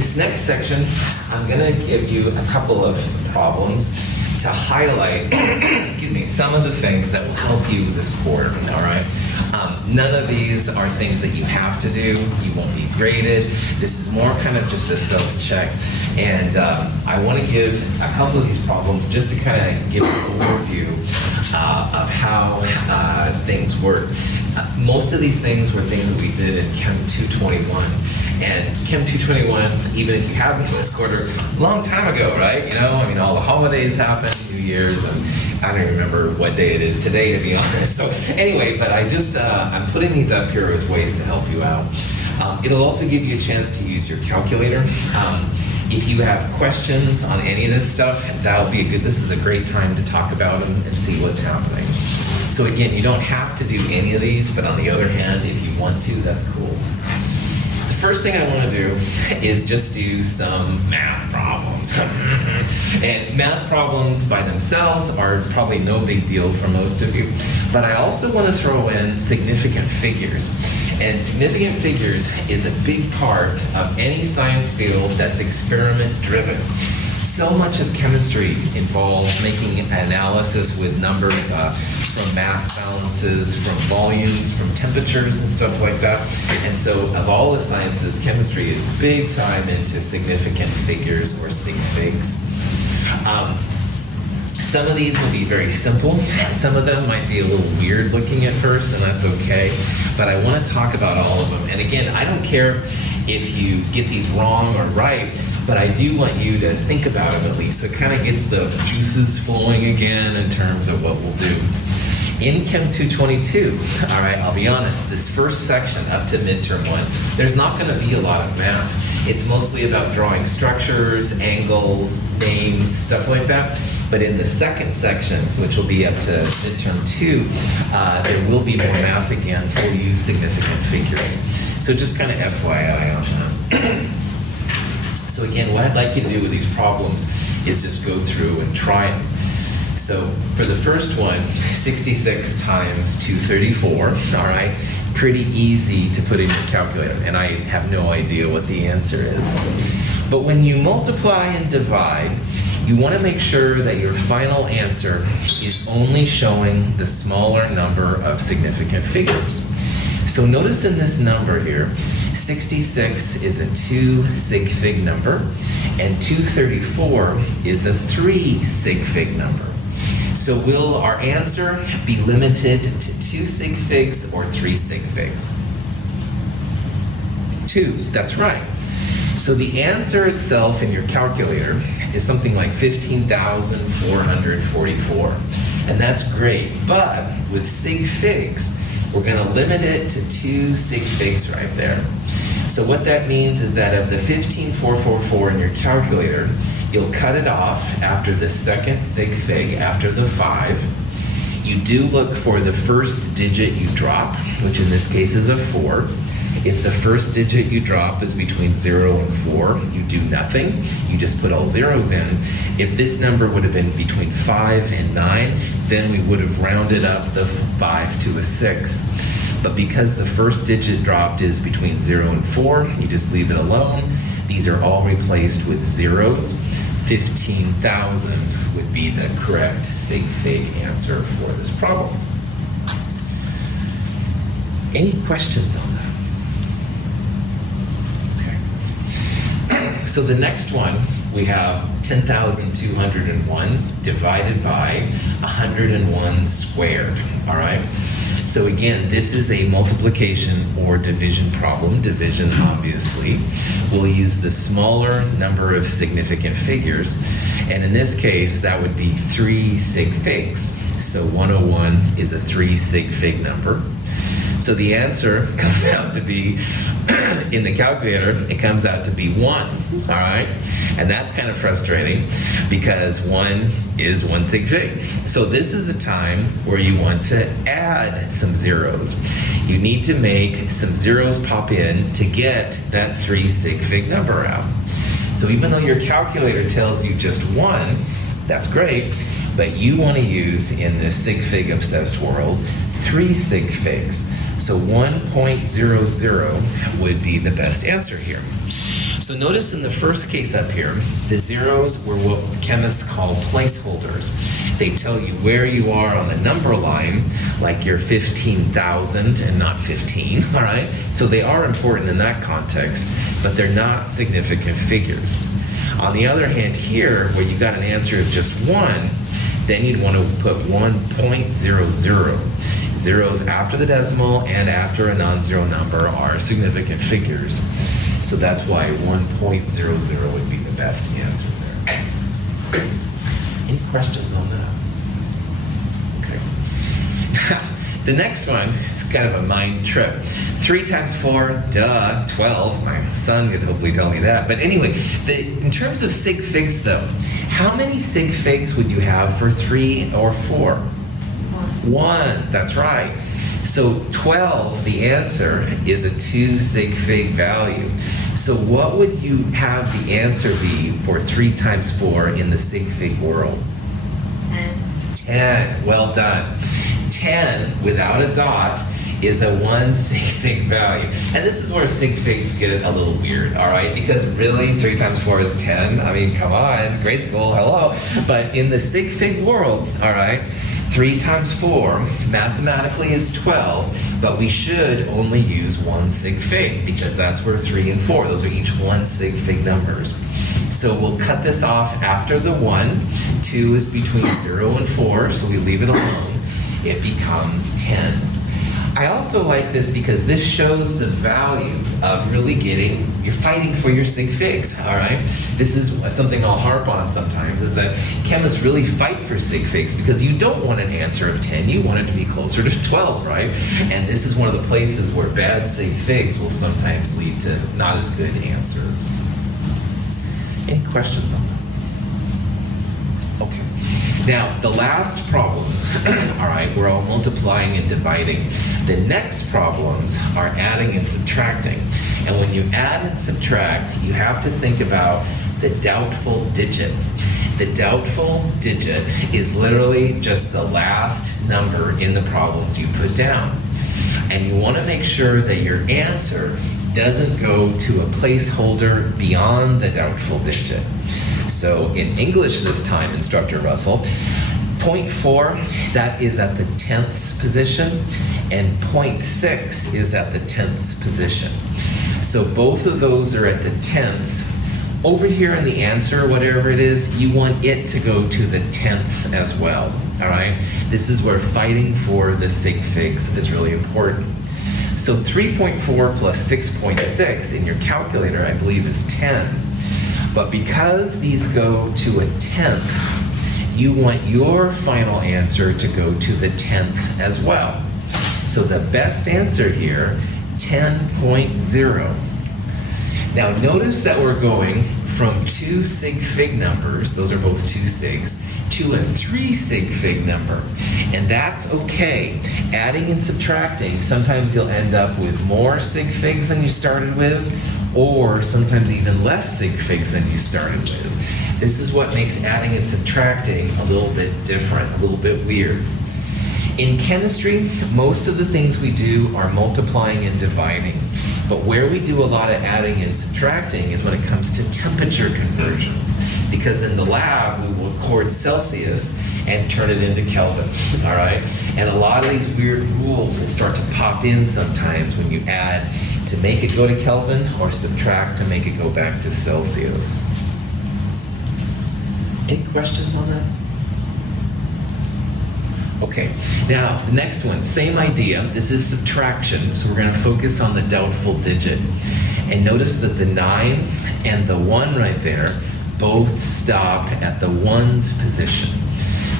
This next section, I'm going to give you a couple of problems to highlight, excuse me, some of the things that will help you with this quarter, all right? None of these are things that you have to do. You won't be graded. This is more kind of just a self-check. And I want to give a couple of these problems just to kind of give an overview of how things work. Most of these things were things that we did in Chem 221. And Chem 221, even if you haven't in this quarter, a long time ago, right? You know, I mean, all the holidays happened, New Year's, and I don't even remember what day it is today, to be honest. So anyway, but I just, I'm putting these up here as ways to help you out. It'll also give you a chance to use your calculator. If you have questions on any of this stuff, this is a great time to talk about them and see what's happening. So again, you don't have to do any of these, but on the other hand, if you want to, that's cool. The first thing I want to do is just do some math problems. And math problems by themselves are probably no big deal for most of you, but I also want to throw in significant figures. And significant figures is a big part of any science field that's experiment driven. So much of chemistry involves making analysis with numbers from mass balances, from volumes, from temperatures and stuff like that. And so of all the sciences, chemistry is big time into significant figures or sig figs. Some of these will be very simple. Some of them might be a little weird looking at first, and that's okay. But I want to talk about all of them. And again, I don't care if you get these wrong or right, but I do want you to think about them at least. So it kind of gets the juices flowing again in terms of what we'll do. In Chem 222, all right, I'll be honest, this first section up to midterm 1, there's not going to be a lot of math. It's mostly about drawing structures, angles, names, stuff like that. But in the second section, which will be up to midterm 2, there will be more math again. We'll use significant figures. So just kind of FYI on that. So again, what I'd like you to do with these problems is just go through and try them. So for the first one, 66 times 234, all right? Pretty easy to put in your calculator, and I have no idea what the answer is. But when you multiply and divide, you want to make sure that your final answer is only showing the smaller number of significant figures. So notice in this number here, 66 is a 2 sig fig number, and 234 is a 3 sig fig number. So will our answer be limited to 2 sig figs or 3 sig figs? 2, that's right. So the answer itself in your calculator is something like 15,444. And that's great, but with sig figs, we're going to limit it to 2 sig figs right there. So what that means is that of the 15,444 in your calculator, you'll cut it off after the second sig fig, after the 5. You do look for the first digit you drop, which in this case is a 4. If the first digit you drop is between 0 and 4, you do nothing. You just put all zeros in. If this number would have been between 5 and 9, then we would have rounded up the 5 to a 6. But because the first digit dropped is between 0 and 4, you just leave it alone. These are all replaced with zeros. 15,000 would be the correct sig fig answer for this problem. Any questions on that? Okay. So the next one, we have 10,201 divided by 101 squared, all right? So again, this is a multiplication or division problem. Division, obviously. We'll use the smaller number of significant figures. And in this case, that would be 3 sig figs. So 101 is a 3 sig fig number. So the answer comes out to be, in the calculator, it comes out to be 1, all right? And that's kind of frustrating because 1 is 1 sig fig. So this is a time where you want to add some zeros. You need to make some zeros pop in to get that 3 sig fig number out. So even though your calculator tells you just 1, that's great, but you want to use, in this sig fig obsessed world, 3 sig figs. So 1.00 would be the best answer here. So notice in the first case up here, the zeros were what chemists call placeholders. They tell you where you are on the number line, like you're 15,000 and not 15, all right? So they are important in that context, but they're not significant figures. On the other hand here, where you got an answer of just 1, then you'd want to put 1.00. Zeros after the decimal and after a non-zero number are significant figures. So that's why 1.00 would be the best answer there. Any questions on that? Okay. The next one is kind of a mind trip. 3 times 4, duh, 12. My son could hopefully tell me that. But anyway, in terms of sig figs though, how many sig figs would you have for 3 or 4? 1, that's right. So 12, the answer, is a 2 sig fig value. So what would you have the answer be for 3 times 4 in the sig fig world? 10, well done. 10, without a dot, is a 1 sig fig value. And this is where sig figs get a little weird, all right? Because really, 3 times 4 is 10. I mean, come on, grade school, hello. But in the sig fig world, all right, 3 times 4 mathematically is 12, but we should only use 1 sig fig because that's where 3 and 4, those are each 1 sig fig numbers. So we'll cut this off after the 1. 2 is between 0 and 4, so we leave it alone. It becomes 10. I also like this because this shows the value of really you're fighting for your sig figs, all right? This is something I'll harp on sometimes, is that chemists really fight for sig figs because you don't want an answer of 10, you want it to be closer to 12, right? And this is one of the places where bad sig figs will sometimes lead to not as good answers. Any questions on that? Okay. Now, the last problems, all right, we're all multiplying and dividing. The next problems are adding and subtracting. And when you add and subtract, you have to think about the doubtful digit. The doubtful digit is literally just the last number in the problems you put down. And you want to make sure that your answer doesn't go to a placeholder beyond the doubtful digit. So in English this time, Instructor Russell, 0.4, that is at the 10th position, and 0.6 is at the 10th position. So both of those are at the 10ths. Over here in the answer, whatever it is, you want it to go to the 10ths as well, all right? This is where fighting for the sig figs is really important. So 3.4 plus 6.6 in your calculator, I believe, is 10. But because these go to a 10th, you want your final answer to go to the 10th as well. So the best answer here, 10.0. Now notice that we're going from 2 sig fig numbers, those are both 2 sigs, to a 3 sig fig number. And that's okay. Adding and subtracting, sometimes you'll end up with more sig figs than you started with, or sometimes even less sig figs than you started with. This is what makes adding and subtracting a little bit different, a little bit weird. In chemistry, most of the things we do are multiplying and dividing. But where we do a lot of adding and subtracting is when it comes to temperature conversions. Because in the lab, we will record Celsius and turn it into Kelvin, all right? And a lot of these weird rules will start to pop in sometimes when you add to make it go to Kelvin or subtract to make it go back to Celsius. Any questions on that? Okay, now the next one, same idea. This is subtraction, so we're going to focus on the doubtful digit. And notice that the 9 and the 1 right there both stop at the 1's position.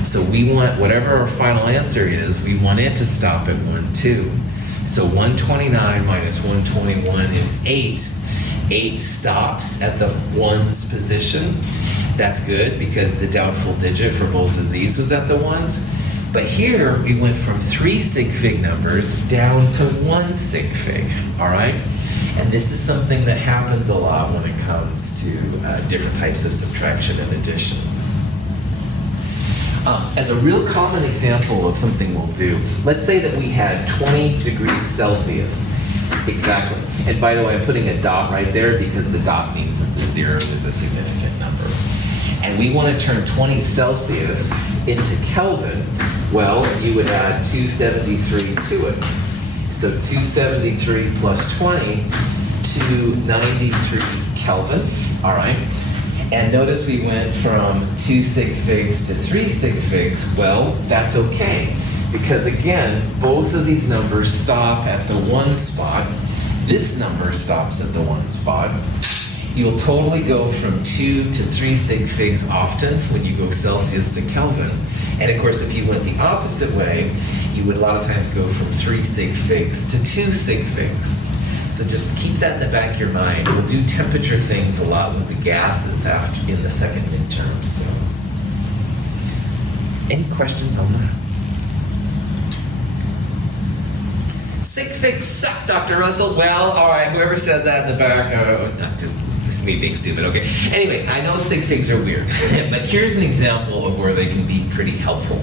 So we want, whatever our final answer is, we want it to stop at 1 too. So 129 minus 121 is 8. 8 stops at the 1's position. That's good because the doubtful digit for both of these was at the 1's. But here we went from 3 sig fig numbers down to 1 sig fig, all right? And this is something that happens a lot when it comes to different types of subtraction and additions. As a real common example of something we'll do, let's say that we had 20 degrees Celsius. Exactly. And by the way, I'm putting a dot right there because the dot means 0 is a significant number. And we want to turn 20 Celsius into Kelvin, well, you would add 273 to it. So 273 plus 20, 293 Kelvin, all right? And notice we went from 2 sig figs to 3 sig figs. Well, that's okay, because again, both of these numbers stop at the 1 spot. This number stops at the 1 spot. You'll totally go from 2 to 3 sig figs often when you go Celsius to Kelvin. And of course, if you went the opposite way, you would a lot of times go from 3 sig figs to 2 sig figs. So just keep that in the back of your mind. We'll do temperature things a lot with the gases after in the second midterm. So, any questions on that? Sig figs suck, Dr. Russell. Well, all right, whoever said that in the back, not just me being stupid, okay. Anyway, I know sig figs are weird, but here's an example of where they can be pretty helpful.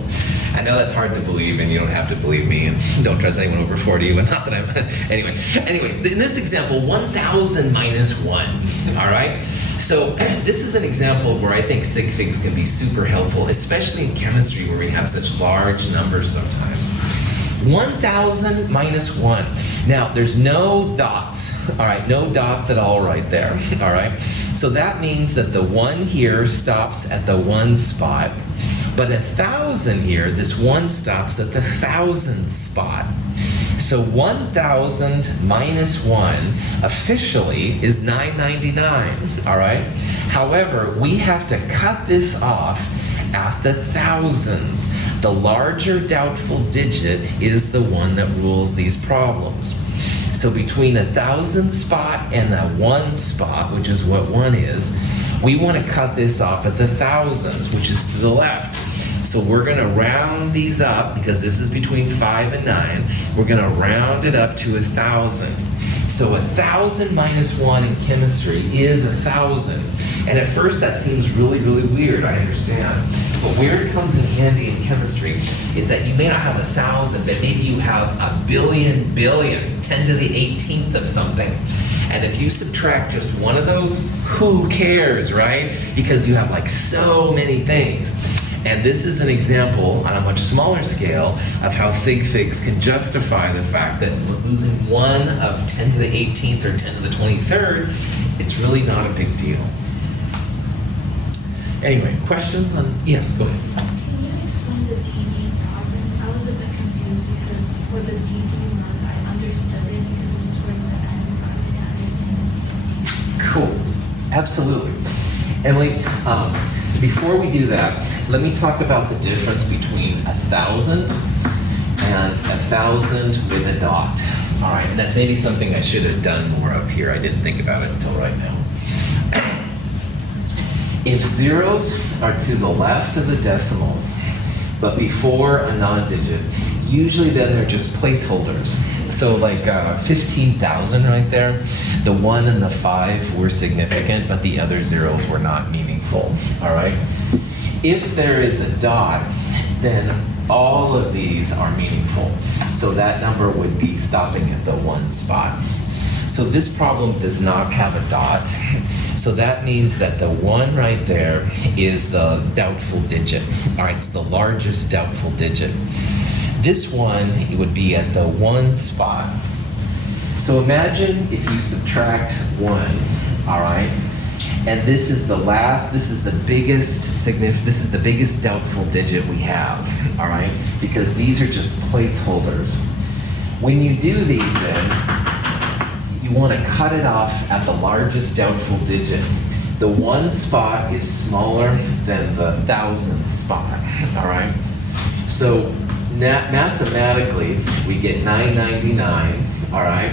I know that's hard to believe, and you don't have to believe me, and don't trust anyone over 40, but not that I'm, anyway, in this example, 1,000 minus 1, all right? So this is an example of where I think sig figs can be super helpful, especially in chemistry where we have such large numbers sometimes. 1,000 minus 1. Now, there's no dots, all right? No dots at all right there, all right? So that means that the 1 here stops at the 1 spot, but 1,000 here, this 1 stops at the 1,000 spot. So 1,000 minus 1 officially is 999, all right? However, we have to cut this off at the thousands. The larger doubtful digit is the one that rules these problems. So between 1,000 spot and that 1 spot, which is what 1 is, we want to cut this off at the thousands, which is to the left. So we're going to round these up, because this is between 5 and 9. We're going to round it up to 1,000. So 1,000 minus 1 in chemistry is 1,000. And at first that seems really, really weird, I understand. But where it comes in handy in chemistry is that you may not have 1,000, but maybe you have a billion, 10 to the 18th of something. And if you subtract just one of those, who cares, right? Because you have like so many things. And this is an example on a much smaller scale of how sig figs can justify the fact that losing 1 of 10 to the 18th or 10 to the 23rd, it's really not a big deal. Anyway, questions on, yes, go ahead. Can you explain the deviant process? I was a bit confused because for the deviant ones, I understood it because it's towards the end, but I didn't understand. Cool, absolutely. Emily, before we do that, let me talk about the difference between 1,000 and 1,000 with a dot. All right, and that's maybe something I should have done more of here. I didn't think about it until right now. If zeros are to the left of the decimal, but before a non-digit, usually then they're just placeholders. So like 15,000 right there, the 1 and the 5 were significant, but the other zeros were not meaningful, all right? If there is a dot, then all of these are meaningful. So that number would be stopping at the 1 spot. So this problem does not have a dot. So that means that the 1 right there is the doubtful digit. All right, it's the largest doubtful digit. This one, it would be at the 1 spot. So imagine if you subtract 1, all right? And this is the last, this is the biggest doubtful digit we have, all right? Because these are just placeholders. When you do these then, you want to cut it off at the largest doubtful digit. The 1 spot is smaller than the 1,000 spot, all right? So mathematically, we get 999, all right?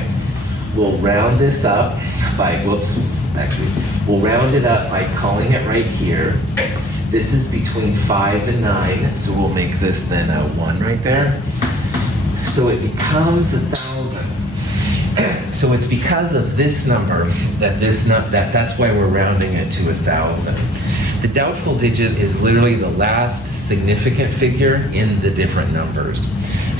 We'll round this up by, we'll round it up by calling it right here. This is between 5 and 9, so we'll make this then a 1 right there. So it becomes 1,000. So it's because of this number that's why we're rounding it to 1,000. The doubtful digit is literally the last significant figure in the different numbers.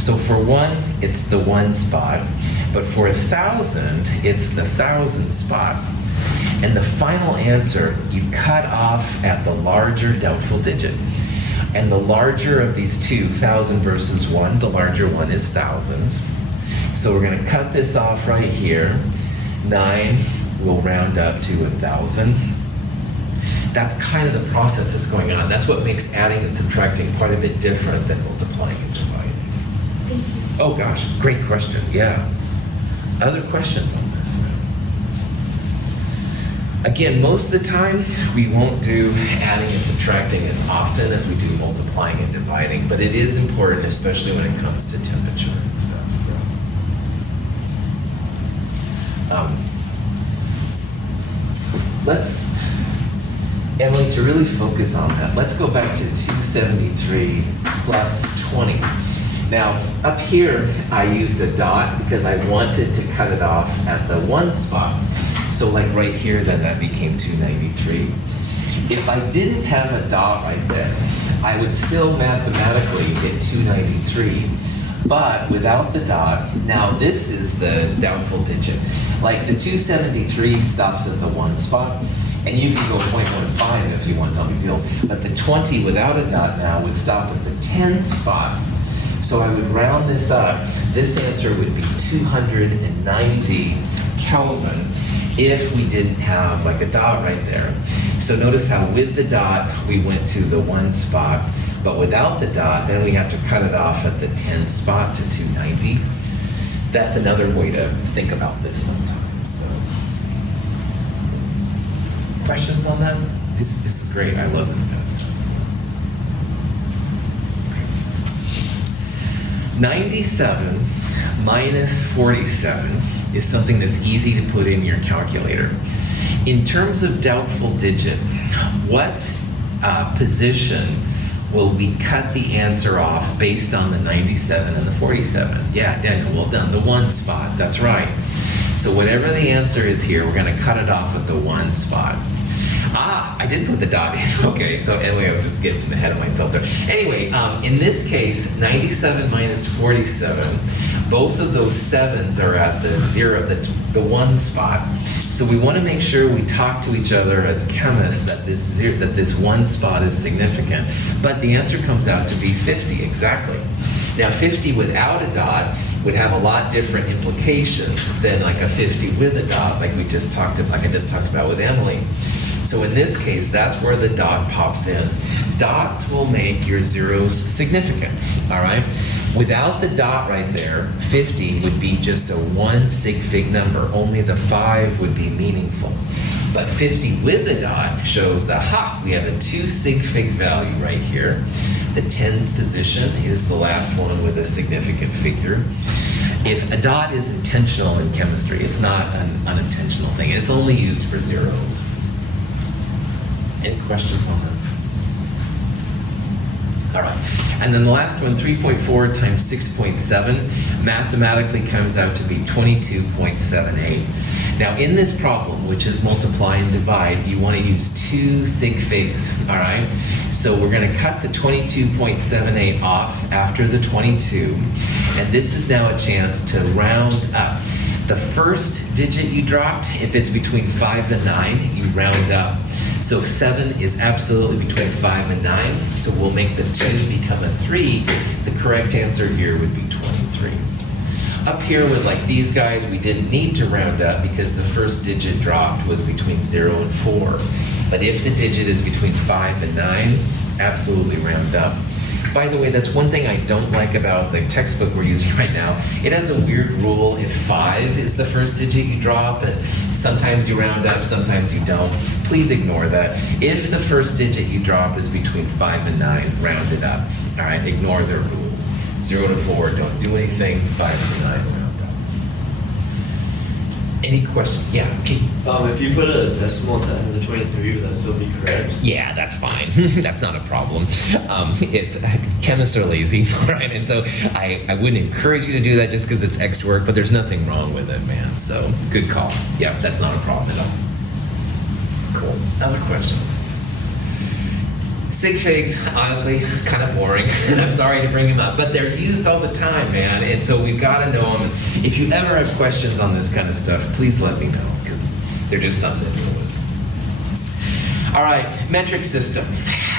So for 1, it's the 1 spot, but for 1,000, it's the 1,000 spot. And the final answer, you cut off at the larger doubtful digit. And the larger of these two, 1,000 versus 1, the larger one is thousands. So we're going to cut this off right here. 9 will round up to 1,000. That's kind of the process that's going on. That's what makes adding and subtracting quite a bit different than multiplying and dividing. Thank you. Oh gosh, great question, yeah. Other questions on this? Again, most of the time, we won't do adding and subtracting as often as we do multiplying and dividing, but it is important, especially when it comes to temperature and stuff. So, let's, Emily, to really focus on that, let's go back to 273 plus 20. Now, up here, I used a dot because I wanted to cut it off at the 1 spot. So like right here, then that became 293. If I didn't have a dot right there, I would still mathematically get 293. But without the dot, now this is the doubtful digit. Like the 273 stops at the 1 spot, and you can go 0.15 if you want, no big deal. But the 20 without a dot now would stop at the 10 spot. So I would round this up. This answer would be 290 Kelvin if we didn't have like a dot right there. So notice how with the dot, we went to the 1 spot, but without the dot, then we have to cut it off at the 10 spot to 290. That's another way to think about this sometimes. So, questions on that? This is great. I love this kind of stuff. So. 97 minus 47 is something that's easy to put in your calculator. In terms of doubtful digit, what position will we cut the answer off based on the 97 and the 47? Yeah, Daniel, well done. The 1 spot, that's right. So whatever the answer is here, we're going to cut it off at the 1 spot. Ah, I did put the dot in. Okay, so anyway, I was just getting ahead of myself there. Anyway, in this case, 97 minus 47, both of those 7s are at the 0, the 1 spot. So we want to make sure we talk to each other as chemists that this 1 spot is significant. But the answer comes out to be 50, exactly. Now 50 without a dot would have a lot different implications than like a 50 with a dot, like I just talked about with Emily. So in this case, that's where the dot pops in. Dots will make your zeros significant, all right? Without the dot right there, 50 would be just a 1 sig fig number. Only the 5 would be meaningful. But 50 with a dot shows that, we have a 2 sig fig value right here. The tens position is the last one with a significant figure. If a dot is intentional in chemistry, it's not an unintentional thing. It's only used for zeros. Any questions on that? All right. And then the last one, 3.4 times 6.7, mathematically comes out to be 22.78. Now in this problem, which is multiply and divide, you want to use 2 sig figs, all right? So we're going to cut the 22.78 off after the 22, and this is now a chance to round up. The first digit you dropped, if it's between 5 and 9, you round up. So 7 is absolutely between 5 and 9, so we'll make the 2 become a 3. The correct answer here would be 23. Up here with like these guys, we didn't need to round up because the first digit dropped was between 0 and 4. But if the digit is between 5 and 9, absolutely round up. By the way, that's one thing I don't like about the textbook we're using right now. It has a weird rule. If 5 is the first digit you drop, and sometimes you round up, sometimes you don't, please ignore that. If the first digit you drop is between 5 and 9, round it up. All right, ignore their rules. 0 to 4, don't do anything. 5 to 9, round up. Any questions? Yeah, okay. If you put a decimal at the end of the 23, would that still be correct? Yeah, that's fine. That's not a problem. Chemists are lazy, right? And so I wouldn't encourage you to do that just because it's extra work, but there's nothing wrong with it, man. So good call. Yeah, that's not a problem at all. Cool. Other questions? Sig figs, honestly, kind of boring, and I'm sorry to bring them up, but they're used all the time, man, and so we've got to know them. If you ever have questions on this kind of stuff, please let me know, because they're just something to deal with. All right, metric system.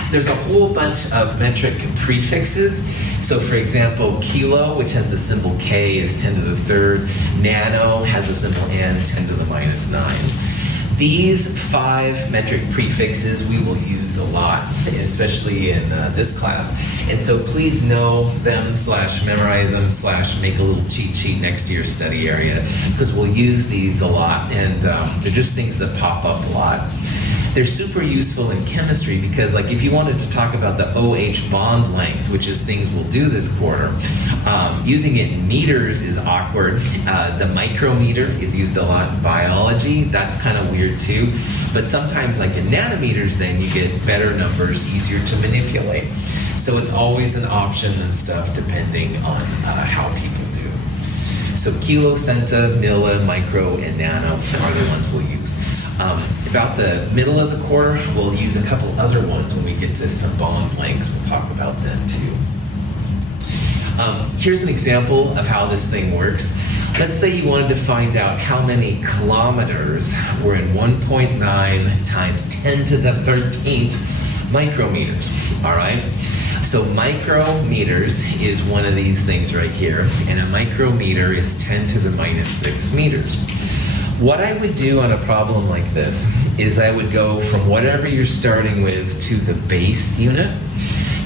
There's a whole bunch of metric prefixes. So for example, kilo, which has the symbol K, is 10 to the third. Nano has the symbol N, 10 to the minus 9. These 5 metric prefixes we will use a lot, especially in this class. And so please know them / memorize them / make a little cheat sheet next to your study area, because we'll use these a lot, and they're just things that pop up a lot. They're super useful in chemistry because, like, if you wanted to talk about the OH bond length, which is things we'll do this quarter, using it in meters is awkward. The micrometer is used a lot in biology. That's kind of weird too. But sometimes, like in nanometers, then you get better numbers, easier to manipulate. So it's always an option and stuff depending on how people do. So kilo, centa, milli, micro, and nano are the ones we'll use. About the middle of the quarter, we'll use a couple other ones when we get to some bond lengths. We'll talk about them too. Here's an example of how this thing works. Let's say you wanted to find out how many kilometers were in 1.9 times 10 to the 13th micrometers, all right? So micrometers is one of these things right here, and a micrometer is 10 to the minus 6 meters. What I would do on a problem like this is I would go from whatever you're starting with to the base unit.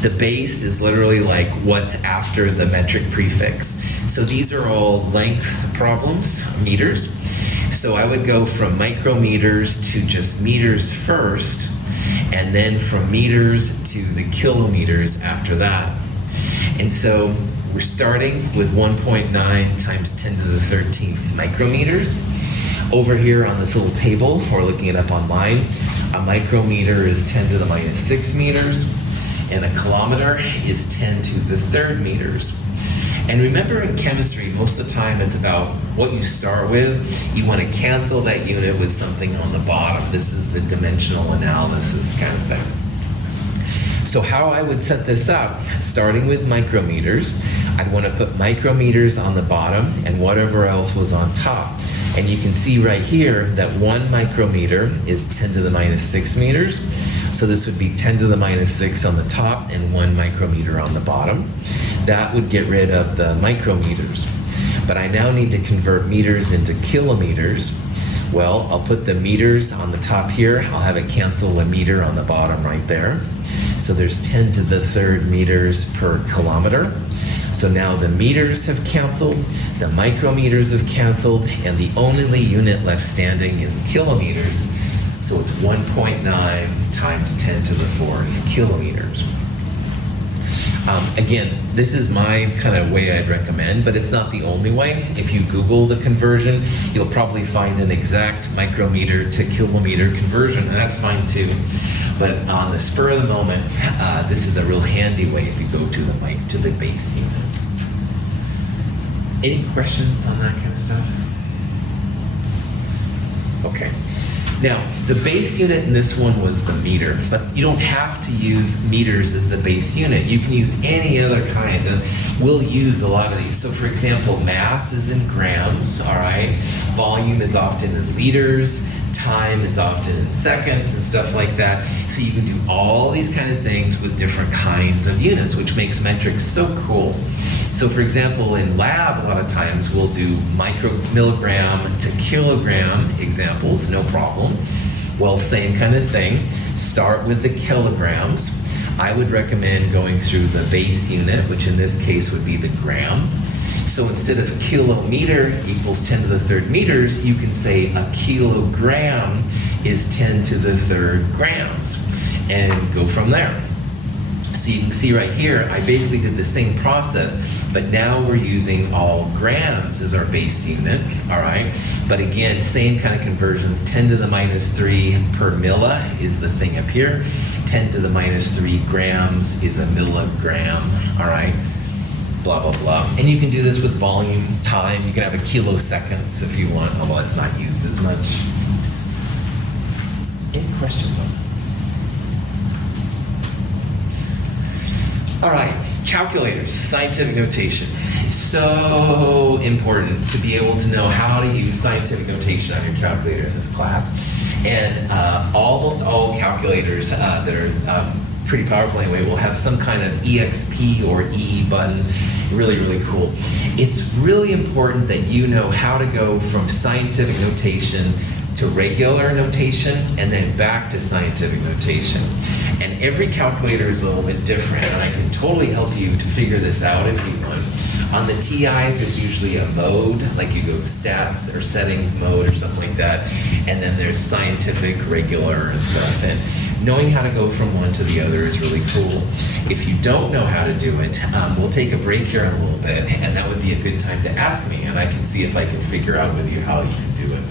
The base is literally like what's after the metric prefix. So these are all length problems, meters. So I would go from micrometers to just meters first, and then from meters to the kilometers after that. And so we're starting with 1.9 times 10 to the 13th micrometers. Over here on this little table, we're looking it up online, a micrometer is 10 to the minus 6 meters, and a kilometer is 10 to the third meters. And remember, in chemistry, most of the time it's about what you start with. You want to cancel that unit with something on the bottom. This is the dimensional analysis kind of thing. So how I would set this up, starting with micrometers, I'd want to put micrometers on the bottom and whatever else was on top. And you can see right here that 1 micrometer is 10 to the minus 6 meters. So this would be 10 to the minus 6 on the top and 1 micrometer on the bottom. That would get rid of the micrometers. But I now need to convert meters into kilometers. Well, I'll put the meters on the top here. I'll have it cancel a meter on the bottom right there. So there's 10 to the third meters per kilometer. So now the meters have canceled, the micrometers have canceled, and the only unit left standing is kilometers. So it's 1.9 times 10 to the fourth kilometers. Again, this is my kind of way I'd recommend, but it's not the only way. If you Google the conversion, you'll probably find an exact micrometer to kilometer conversion, and that's fine too. But on the spur of the moment, this is a real handy way if you go to the base unit. Any questions on that kind of stuff? Okay. Now, the base unit in this one was the meter, but you don't have to use meters as the base unit. You can use any other kinds, and we'll use a lot of these. So for example, mass is in grams, all right? Volume is often in liters, time is often in seconds and stuff like that. So you can do all these kind of things with different kinds of units, which makes metrics so cool. So for example, in lab, a lot of times we'll do milligram to kilogram examples, no problem. Well, same kind of thing. Start with the kilograms. I would recommend going through the base unit, which in this case would be the grams. So instead of kilometer equals 10 to the third meters, you can say a kilogram is 10 to the third grams, and go from there. So you can see right here, I basically did the same process, but now we're using all grams as our base unit, all right? But again, same kind of conversions, 10 to the minus 3 per milli is the thing up here. 10 to the minus 3 grams is a milligram, all right? Blah, blah, blah. And you can do this with volume, time. You can have a kiloseconds if you want, although it's not used as much. Any questions on that? All right, calculators, scientific notation. So important to be able to know how to use scientific notation on your calculator in this class. And almost all calculators that are pretty powerful anyway will have some kind of EXP or EE button. Really, really cool. It's really important that you know how to go from scientific notation to regular notation and then back to scientific notation. And every calculator is a little bit different, and I can totally help you to figure this out if you want. On the TIs, there's usually a mode, like you go stats or settings mode or something like that, and then there's scientific, regular, and stuff. And knowing how to go from one to the other is really cool. If you don't know how to do it, we'll take a break here in a little bit, and that would be a good time to ask me, and I can see if I can figure out with you how you can do it.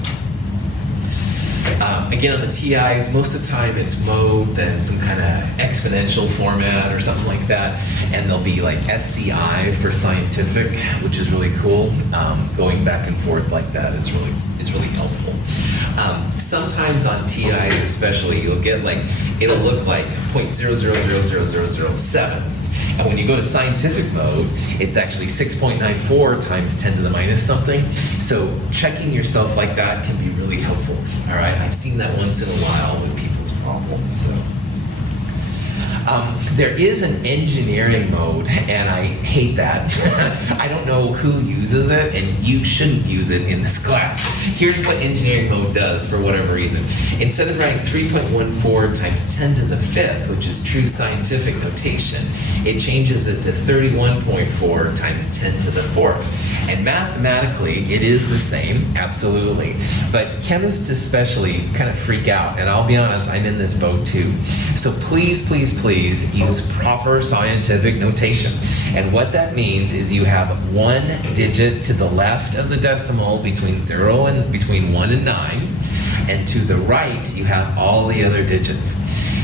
Again, on the TIs, most of the time it's mode, then some kind of exponential format or something like that, and there'll be like SCI for scientific, which is really cool. Going back and forth like that is really helpful. Sometimes on TIs especially, you'll get like, it'll look like 0.0000007. And when you go to scientific mode, it's actually 6.94 times 10 to the minus something. So checking yourself like that can be really helpful. All right, I've seen that once in a while with people's problems. So. There is an engineering mode, and I hate that. I don't know who uses it, and you shouldn't use it in this class. Here's what engineering mode does for whatever reason. Instead of writing 3.14 times 10 to the 5th, which is true scientific notation, it changes it to 31.4 times 10 to the 4th. And mathematically, it is the same, absolutely. But chemists especially kind of freak out, and I'll be honest, I'm in this boat too. So please, please, please use proper scientific notation. And what that means is you have one digit to the left of the decimal between 0 and between 1 and 9, and to the right you have all the other digits.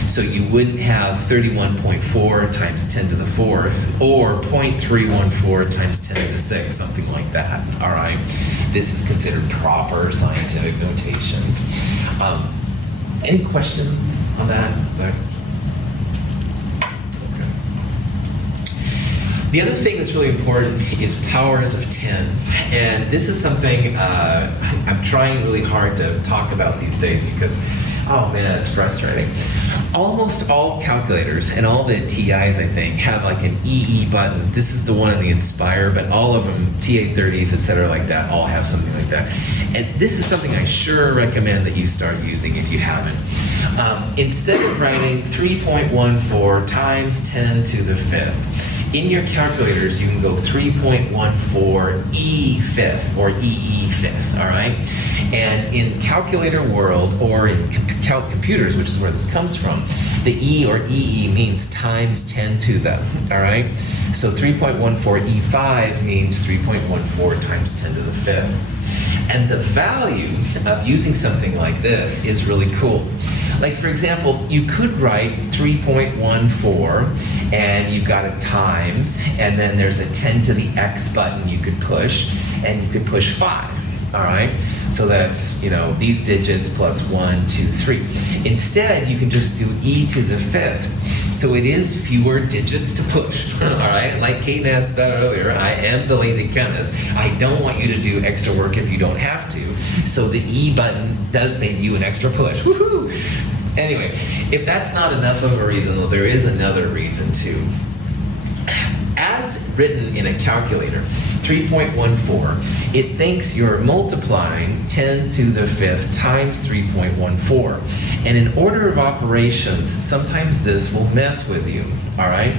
So you wouldn't have 31.4 times 10 to the 4th or 0.314 times 10 to the 6th, something like that, all right? This is considered proper scientific notation. Any questions on that? Okay. The other thing that's really important is powers of 10. And this is something I'm trying really hard to talk about these days because, oh man, it's frustrating. Almost all calculators and all the TIs, I think, have like an EE button. This is the one in the Inspire, but all of them, TA30s, etc., like that, all have something like that. And this is something I sure recommend that you start using if you haven't. Instead of writing 3.14 times 10 to the 5th, in your calculators, you can go 3.14 E fifth or EE fifth, all right? And in calculator world or in computers, which is where this comes from, the E or EE means times 10 to the, all right? So 3.14 E5 means 3.14 times 10 to the 5th. And the value of using something like this is really cool. Like, for example, you could write 3.14 and you've got a times, and then there's a 10 to the X button you could push, and you could push 5. All right, so that's, you know, these digits plus 1, 2, 3. Instead, you can just do E to the 5th. So it is fewer digits to push. All right, like Kate asked about earlier, I am the lazy chemist. I don't want you to do extra work if you don't have to. So the E button does save you an extra push. Woohoo! Anyway, if that's not enough of a reason, well, there is another reason too. As written in a calculator, 3.14, it thinks you're multiplying 10 to the 5th times 3.14. And in order of operations, sometimes this will mess with you, all right?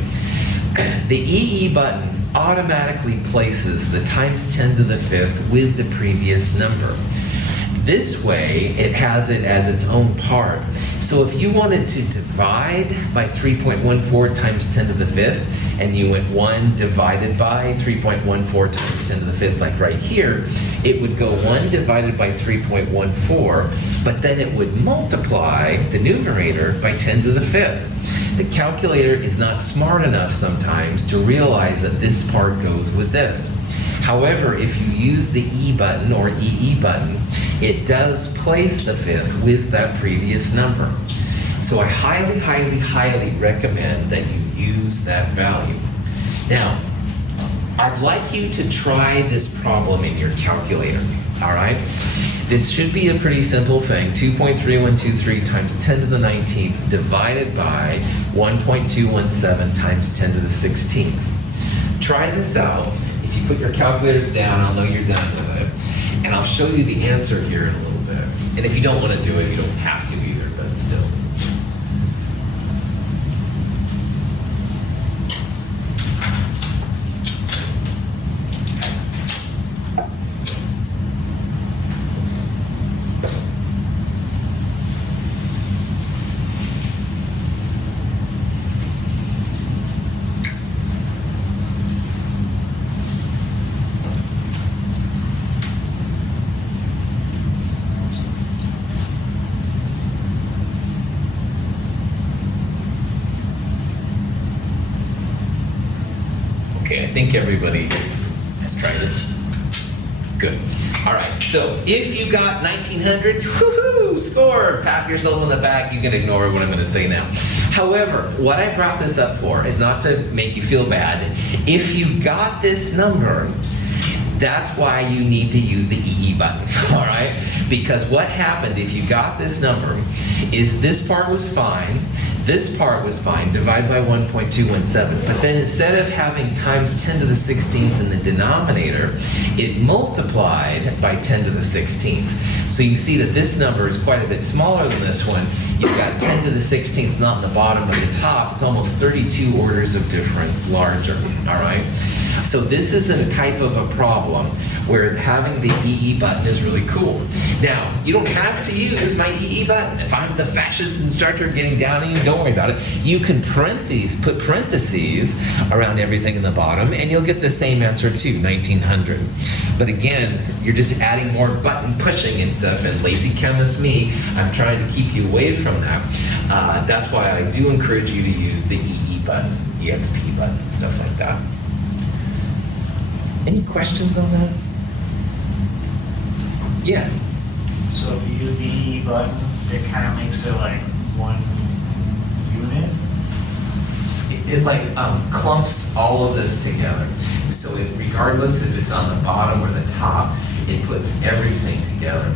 The EE button automatically places the times 10 to the 5th with the previous number. This way, it has it as its own part. So if you wanted to divide by 3.14 times 10 to the 5th, and you went 1 divided by 3.14 times 10 to the 5th, like right here, it would go 1 divided by 3.14, but then it would multiply the numerator by 10 to the 5th. The calculator is not smart enough sometimes to realize that this part goes with this. However, if you use the E button or EE button, it does place the 5th with that previous number. So I highly, highly, highly recommend that you use that value. Now, I'd like you to try this problem in your calculator, all right? This should be a pretty simple thing. 2.3123 times 10 to the 19th divided by 1.217 times 10 to the 16th. Try this out. If you put your calculators down, I'll know you're done with it. And I'll show you the answer here in a little bit. And if you don't want to do it, you don't have to either, but still. Okay, I think everybody has tried it. Good. All right, so if you got 1900, woohoo, score! Pat yourself on the back. You can ignore what I'm going to say now. However, what I brought this up for is not to make you feel bad. If you got this number, that's why you need to use the EE button, all right? Because what happened if you got this number is this part was fine, this part was fine, divide by 1.217, but then instead of having times 10 to the 16th in the denominator, it multiplied by 10 to the 16th. So you see that this number is quite a bit smaller than this one. You've got 10 to the 16th not in the bottom but the top. It's almost 32 orders of difference larger, all right? So this is a type of a problem where having the EE button is really cool. Now, you don't have to use my EE button. If I'm the fascist instructor getting down on you, don't worry about it. You can put parentheses around everything in the bottom, and you'll get the same answer too, 1900. But again, you're just adding more button pushing and stuff, and lazy chemist me, I'm trying to keep you away from that. That's why I do encourage you to use the EE button, EXP button, stuff like that. Any questions on that? Yeah. So if you use the EE button, it kind of makes it like one unit? It like clumps all of this together. So regardless if it's on the bottom or the top, it puts everything together.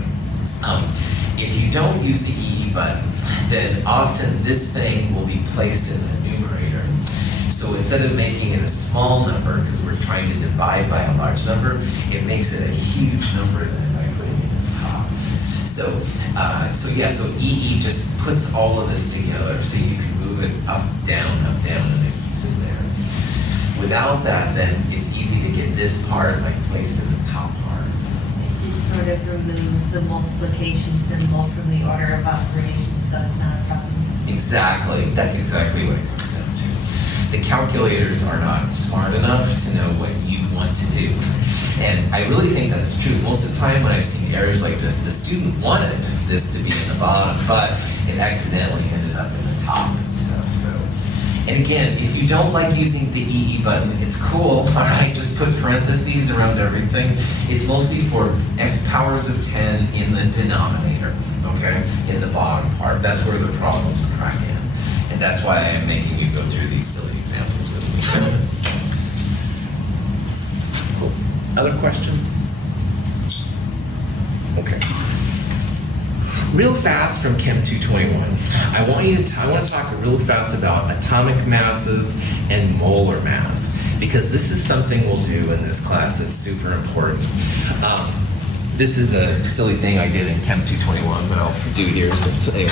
If you don't use the EE button, then often this thing will be placed in the numerator. So instead of making it a small number, because we're trying to divide by a large number, it makes it a huge number then by putting it at the top. So EE just puts all of this together so you can move it up, down, and it keeps it there. Without that, then it's easy to get this part like placed in the top parts. It just sort of removes the multiplication symbol from the order of operations, so it's not a problem. Exactly. That's exactly what it comes down to. The calculators are not smart enough to know what you want to do. And I really think that's true. Most of the time when I've seen errors like this, the student wanted this to be in the bottom, but it accidentally ended up in the top and stuff. So, and again, if you don't like using the EE button, it's cool, all right? Just put parentheses around everything. It's mostly for x powers of 10 in the denominator, okay? In the bottom part. That's where the problems crack in. And that's why I'm making you go through these silly examples with me. Cool. Other questions? Okay. Real fast from Chem 221. I want to talk real fast about atomic masses and molar mass, because this is something we'll do in this class that's super important. This is a silly thing I did in Chem 221, but I'll do here since, anyway.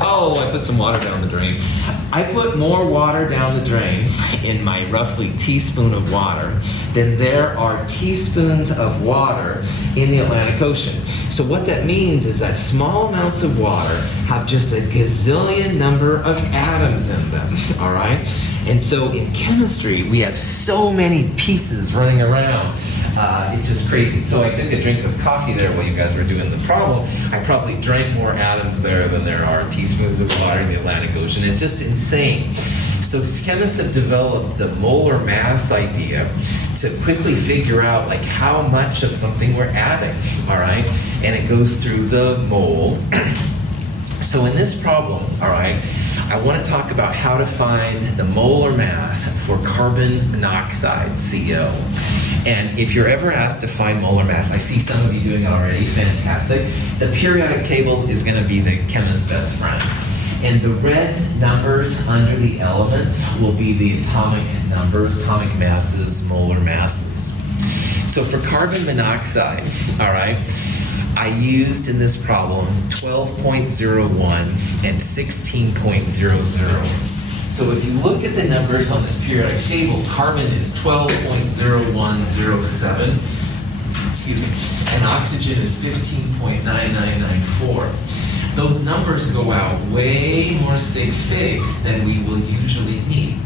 Oh, I put some water down the drain. I put more water down the drain in my roughly teaspoon of water than there are teaspoons of water in the Atlantic Ocean. So what that means is that small amounts of water have just a gazillion number of atoms in them, all right? And so in chemistry, we have so many pieces running around. It's just crazy. So I took a drink of coffee there while you guys were doing the problem. I probably drank more atoms there than there are teaspoons of water in the Atlantic Ocean. It's just insane. So chemists have developed the molar mass idea to quickly figure out like how much of something we're adding, all right? And it goes through the mole. So in this problem, all right, I want to talk about how to find the molar mass for carbon monoxide, CO. And if you're ever asked to find molar mass, I see some of you doing it already, fantastic. The periodic table is going to be the chemist's best friend. And the red numbers under the elements will be the atomic numbers, atomic masses, molar masses. So for carbon monoxide, all right, I used in this problem 12.01 and 16.00. So if you look at the numbers on this periodic table, carbon is 12.0107, excuse me, and oxygen is 15.9994. Those numbers go out way more sig figs than we will usually need.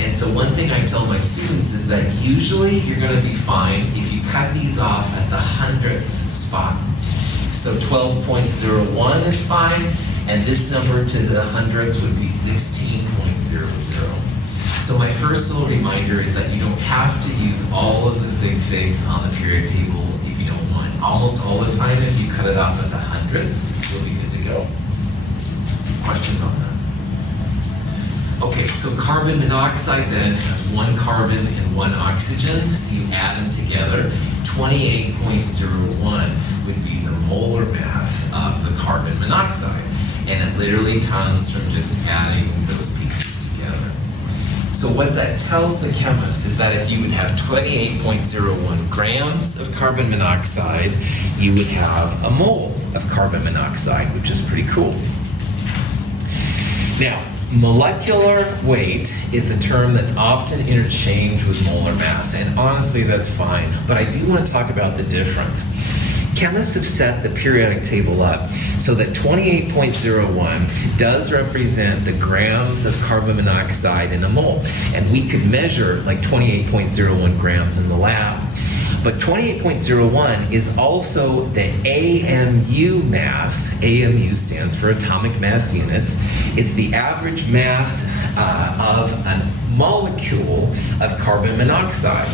And so one thing I tell my students is that usually you're going to be fine if you cut these off at the hundredths spot. So 12.01 is fine, and this number to the hundredths would be 16.00. So my first little reminder is that you don't have to use all of the sig figs on the periodic table if you don't want. Almost all the time, if you cut it off at the hundredths, you'll be good to go. Questions on that? Okay, so carbon monoxide then has one carbon and one oxygen, so you add them together. 28.01 would be the molar mass of the carbon monoxide. And it literally comes from just adding those pieces together. So what that tells the chemist is that if you would have 28.01 grams of carbon monoxide, you would have a mole of carbon monoxide, which is pretty cool. Now, molecular weight is a term that's often interchanged with molar mass, and honestly that's fine, but I do want to talk about the difference. Chemists have set the periodic table up so that 28.01 does represent the grams of carbon monoxide in a mole, and we could measure like 28.01 grams in the lab. But 28.01 is also the AMU mass. AMU stands for atomic mass units. It's the average mass of a molecule of carbon monoxide.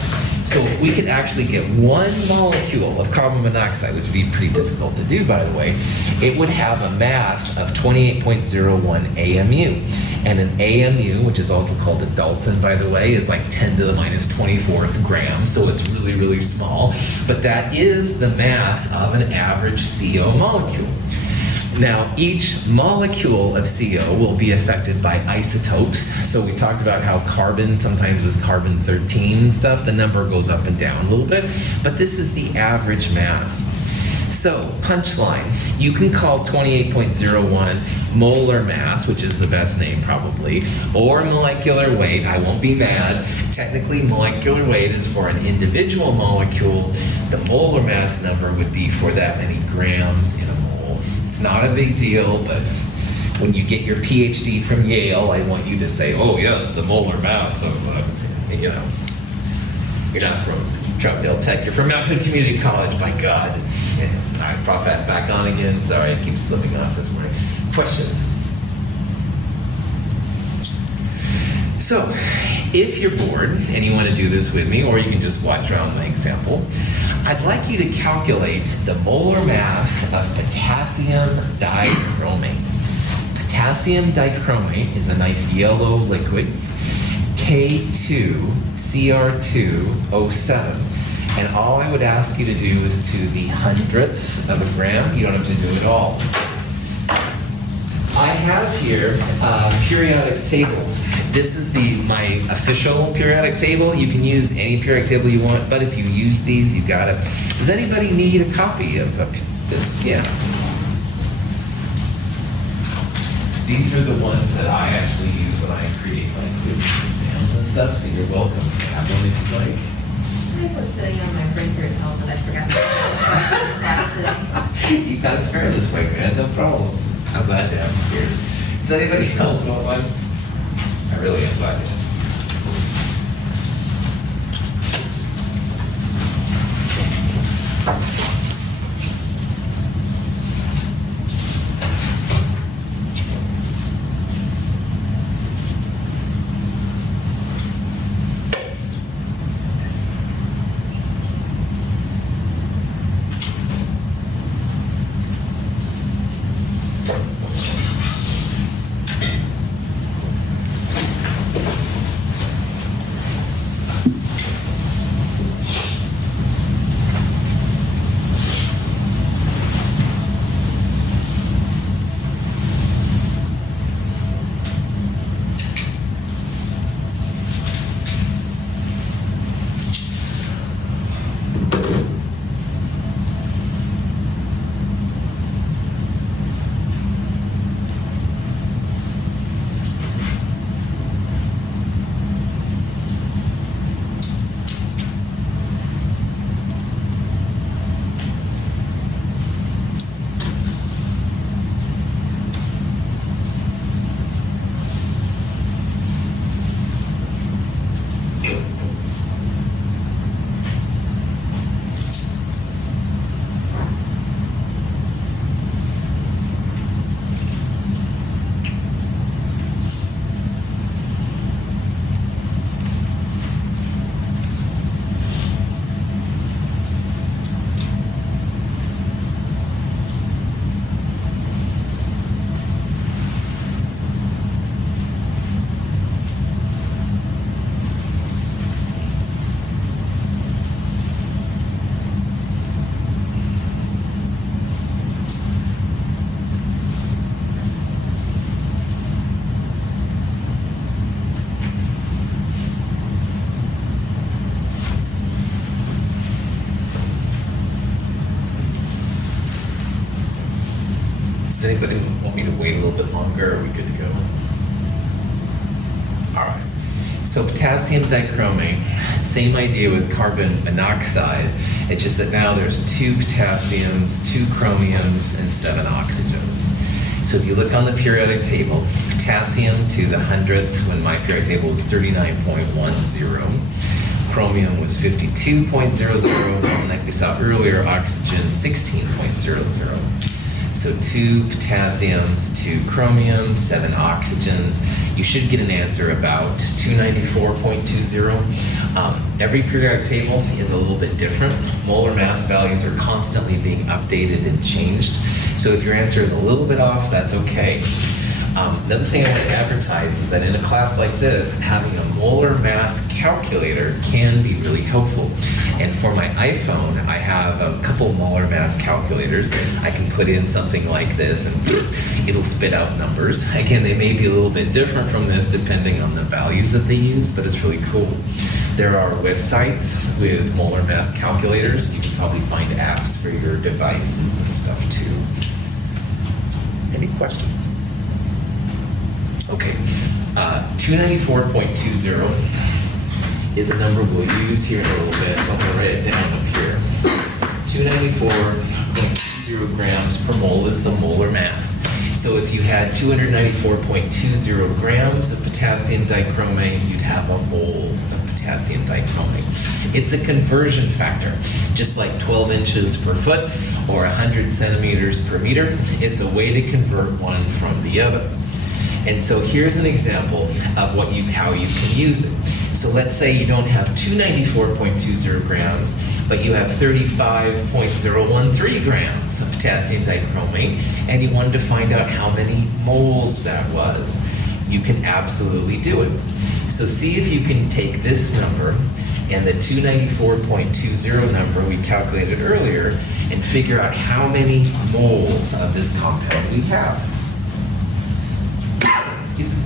So if we could actually get one molecule of carbon monoxide, which would be pretty difficult to do, by the way, it would have a mass of 28.01 AMU. And an AMU, which is also called a Dalton, by the way, is like 10 to the minus 24th gram, so it's really, really small. But that is the mass of an average CO molecule. Now, each molecule of CO will be affected by isotopes. So we talked about how carbon sometimes is carbon-13 and stuff. The number goes up and down a little bit, but this is the average mass. So, punchline, you can call 28.01 molar mass, which is the best name probably, or molecular weight. I won't be mad. Technically, molecular weight is for an individual molecule. The molar mass number would be for that many grams in a mole. It's not a big deal, but when you get your PhD from Yale, I want you to say, oh yes, the molar mass of, you're not from Troutdale Tech, you're from Mount Hood Community College, by God. And all right, Prof. back on again. Sorry, I keep slipping off this morning. Questions? So, if you're bored and you want to do this with me, or you can just watch around my example, I'd like you to calculate the molar mass of potassium dichromate. Potassium dichromate is a nice yellow liquid, K2Cr2O7. And all I would ask you to do is to the hundredth of a gram. You don't have to do it all. I have here periodic tables. This is my official periodic table. You can use any periodic table you want, but if you use these, you got it. Does anybody need a copy of this? Yeah. These are the ones that I actually use when I create like quizzes and exams and stuff, so you're welcome to have one if you'd like. I was sitting on my printer at home that I forgot to class today. You got to spare this way, man. No problem. I'm glad to have you here. Does anybody else want one? I really am glad to. Does anybody want me to wait a little bit longer, or are we good to go? All right. So potassium dichromate, same idea with carbon monoxide. It's just that now there's 2 potassiums, 2 chromiums, and 7 oxygens. So if you look on the periodic table, potassium to the hundredth when my periodic table was 39.10. Chromium was 52.00, and like we saw earlier, oxygen 16.00. So 2 potassiums, 2 chromiums, 7 oxygens. You should get an answer about 294.20. Every periodic table is a little bit different. Molar mass values are constantly being updated and changed. So if your answer is a little bit off, that's okay. Another thing I want to advertise is that in a class like this, having a molar mass calculator can be really helpful. And for my iPhone, I have a couple molar mass calculators. I can put in something like this and it'll spit out numbers. Again, they may be a little bit different from this depending on the values that they use, but it's really cool. There are websites with molar mass calculators. You can probably find apps for your devices and stuff too. Any questions? Okay, 294.20 is a number we'll use here in a little bit, so I'm going to write it down up here. 294.20 grams per mole is the molar mass. So if you had 294.20 grams of potassium dichromate, you'd have a mole of potassium dichromate. It's a conversion factor, just like 12 inches per foot or 100 centimeters per meter. It's a way to convert one from the other. And so here's an example of how you can use it. So let's say you don't have 294.20 grams, but you have 35.013 grams of potassium dichromate, and you wanted to find out how many moles that was. You can absolutely do it. So see if you can take this number and the 294.20 number we calculated earlier and figure out how many moles of this compound we have. Excuse me.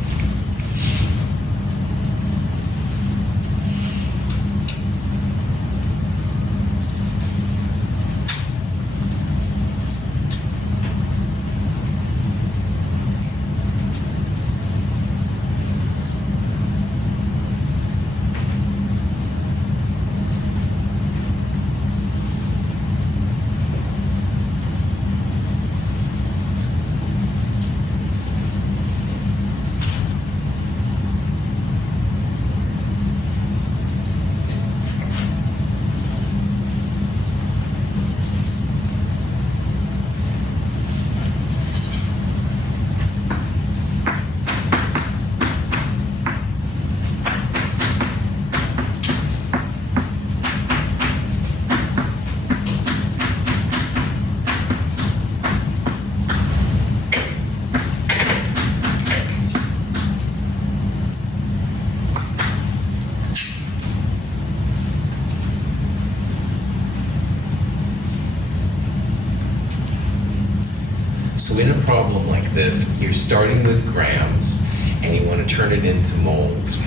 So in a problem like this, you're starting with grams and you want to turn it into moles.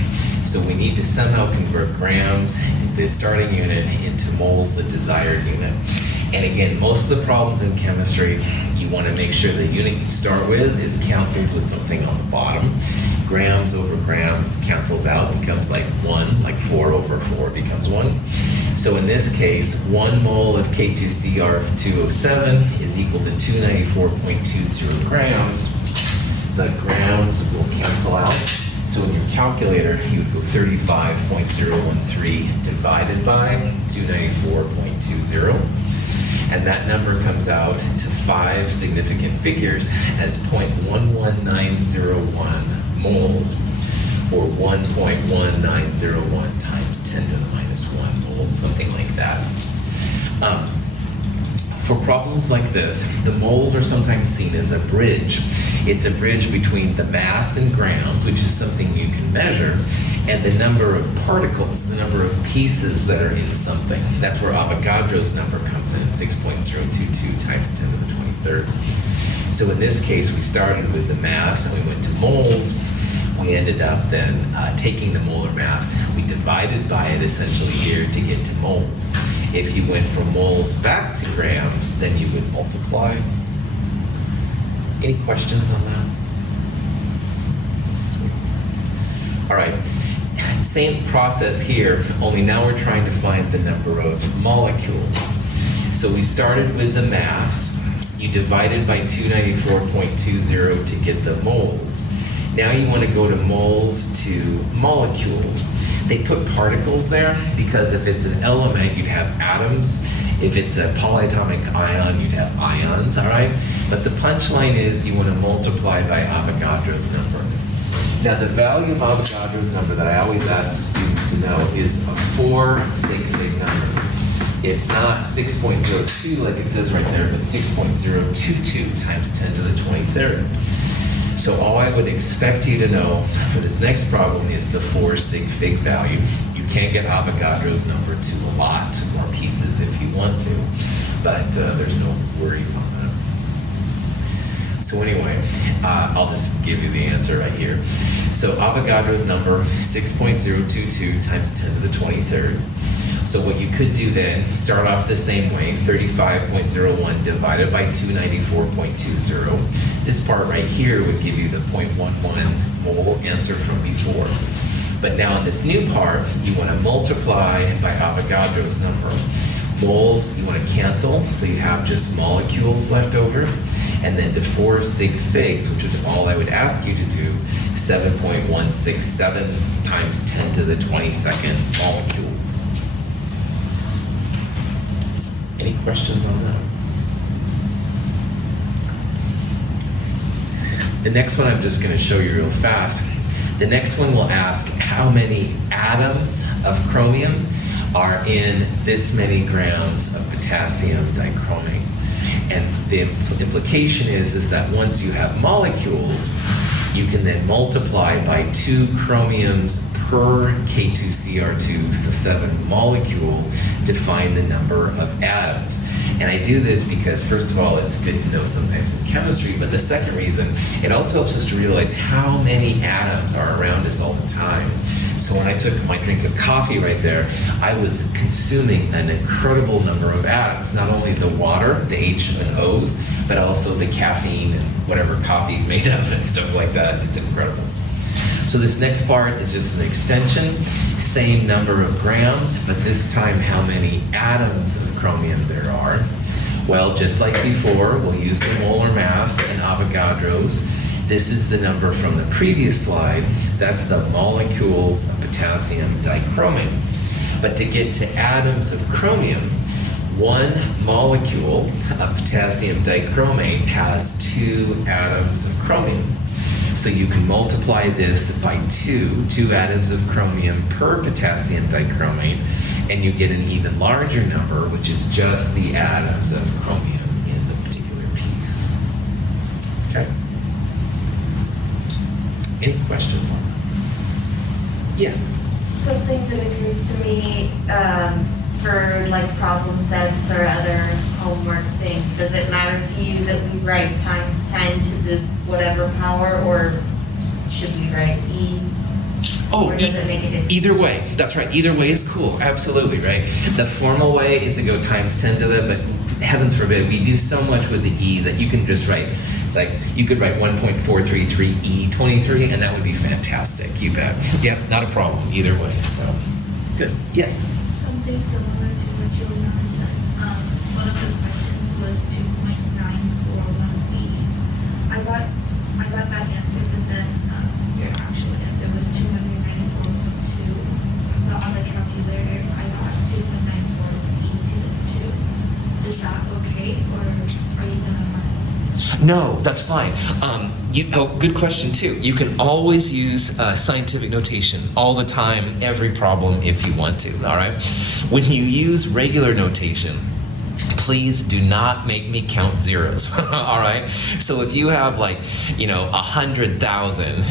So we need to somehow convert grams, the starting unit, into moles, the desired unit. And again, most of the problems in chemistry, you want to make sure the unit you start with is canceled with something on the bottom. Grams over grams cancels out, becomes like 1, like 4 over 4 becomes 1. So in this case, 1 mole of K2CR207 is equal to 294.20 grams. The grams will cancel out. So in your calculator, you would go 35.013 divided by 294.20. And that number comes out to 5 significant figures as 0.11901 moles, or 1.1901 times 10 to the minus 1 mole, something like that. For problems like this, the moles are sometimes seen as a bridge. It's a bridge between the mass in grams, which is something you can measure, and the number of particles, the number of pieces that are in something. That's where Avogadro's number comes in, 6.022 times 10 to the 23rd. So in this case, we started with the mass and we went to moles. We ended up then taking the molar mass. We divided by it essentially here to get to moles. If you went from moles back to grams, then you would multiply. Any questions on that? Sweet. All right. Same process here, only now we're trying to find the number of molecules. So we started with the mass. You divided by 294.20 to get the moles. Now you want to go to moles to molecules. They put particles there because if it's an element, you'd have atoms. If it's a polyatomic ion, you'd have ions, all right? But the punchline is you want to multiply by Avogadro's number. Now the value of Avogadro's number that I always ask the students to know is a 4 sig fig number. It's not 6.02 like it says right there, but 6.022 times 10 to the 23rd. So all I would expect you to know for this next problem is the 4 sig fig value. You can't get Avogadro's number to a lot more pieces if you want to, but there's no worries on that. So anyway, I'll just give you the answer right here. So Avogadro's number, 6.022 times 10 to the 23rd. So what you could do then, start off the same way, 35.01 divided by 294.20. This part right here would give you the 0.11 mole answer from before. But now in this new part, you want to multiply by Avogadro's number. Moles, you want to cancel, so you have just molecules left over. And then to 4 sig figs, which is all I would ask you to do, 7.167 times 10 to the 22nd molecules. Any questions on that? The next one I'm just going to show you real fast. The next one will ask how many atoms of chromium are in this many grams of potassium dichromate. And the implication is that once you have molecules, you can then multiply by 2 chromiums per K2Cr2, so 7 molecule, to find the number of atoms. And I do this because, first of all, it's good to know sometimes in chemistry, but the second reason, it also helps us to realize how many atoms are around us all the time. So when I took my drink of coffee right there, I was consuming an incredible number of atoms, not only the water, the H and O's, but also the caffeine and whatever coffee's made of and stuff like that. It's incredible. So this next part is just an extension, same number of grams, but this time how many atoms of chromium there are. Well, just like before, we'll use the molar mass and Avogadro's. This is the number from the previous slide. That's the molecules of potassium dichromate. But to get to atoms of chromium, 1 molecule of potassium dichromate has 2 atoms of chromium. So you can multiply this by 2 atoms of chromium per potassium dichromate, and you get an even larger number, which is just the atoms of chromium in the particular piece. Okay? Any questions on that? Yes? Something that occurs to me, for like problem sets or other homework things, does it matter to you that we write times 10 to the whatever power, or should we write E? Oh, Or does it make a difference? either way. That's right. Either way is cool. Absolutely, right? The formal way is to go times 10 to the, but heavens forbid, we do so much with the E that you can just write, like, you could write 1.433E23, and that would be fantastic. You bet. Yeah, not a problem either way. So, good. Yes? Something similar to what Juliana said. One of the questions was 2.941B. I got that answer, but then your actual answer was 294.2. But on the calculator, I got 2.94E to the 2. Is that okay, or are you gonna mind? No, that's fine. Good question too. You can always use scientific notation all the time, every problem if you want to, all right? When you use regular notation, please do not make me count zeros, all right? So if you have 100,000,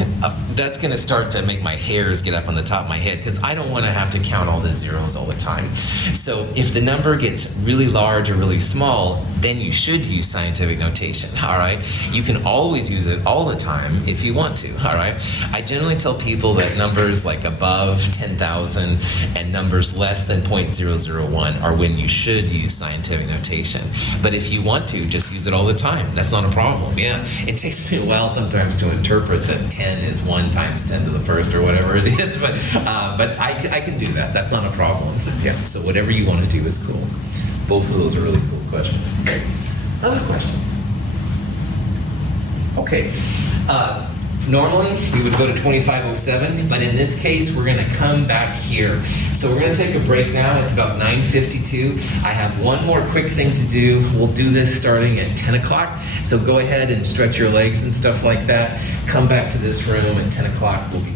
that's gonna start to make my hairs get up on the top of my head because I don't wanna have to count all the zeros all the time. So if the number gets really large or really small, then you should use scientific notation, all right? You can always use it all the time if you want to, all right? I generally tell people that numbers like above 10,000 and numbers less than 0.001 are when you should use scientific notation. notation. But if you want to, just use it all the time. That's not a problem. Yeah, it takes me a while sometimes to interpret that 10 is 1 times 10 to the first or whatever it is, but I can do that. That's not a problem. Yeah, so whatever you want to do is cool. Both of those are really cool questions. Great. Other questions? Okay. Normally, we would go to 2507, but in this case, we're going to come back here. So we're going to take a break now. It's about 9:52. I have one more quick thing to do. We'll do this starting at 10 o'clock. So go ahead and stretch your legs and stuff like that. Come back to this room at 10 o'clock. We'll be